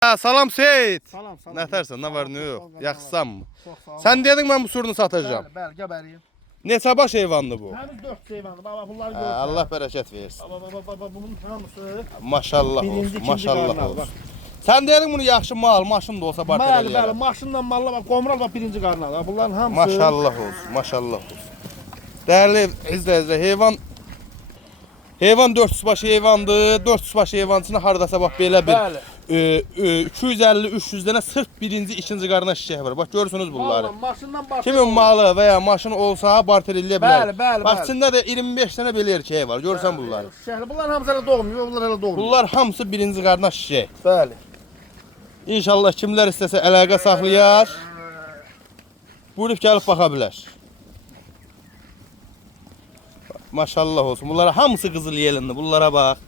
Salam Seyit. Salam. Nətərsən, nə var, nə yox? Yaxşısan mı? Çox sağ ol. Sən dedin mən bu sürünü satacağım. Bəli, gəbəriyim. Neçə baş heyvandır bu? Həmin 4 heyvandır. Baba bunları gör. Allah bərəkət versin. Baba bunun hamısı. Maşallah Birinci, olsun, ikinci maşallah qarnal, olsun. Sən dedin bunu yaxşı mal, maşın da olsa barter Bəli, eləyərəm. maşınla malla bak, qomral bak birinci qarnal. Bunların hamısı. Maşallah olsun, maşallah olsun. Değerli izləyicilər, heyvan 400 baş heyvandır. 400 baş heyvancını hardasa bax belə bir Bəli. 250-300 dənə sırf birinci, ikinci qarına şişək var. Bax görürsünüz bunları. Vallahi maşından barter. Kimin malı və ya maşını olsa barter eləyə bilər. Bəli. Bax içində də 25 dənə belə erkək var. Görsən bunları. Şəhərli. Bunlar hamısı elə doğmuyor, bunlar elə doğmuyor. Bunlar hamısı birinci qarına şişək. Bəli. İnşallah kimlər istəsə əlaqə saxlayar. Buyurub gəlib baxa bilər. Maşallah olsun. Bunlara hamısı qızıl yelindi. Bunlara bax.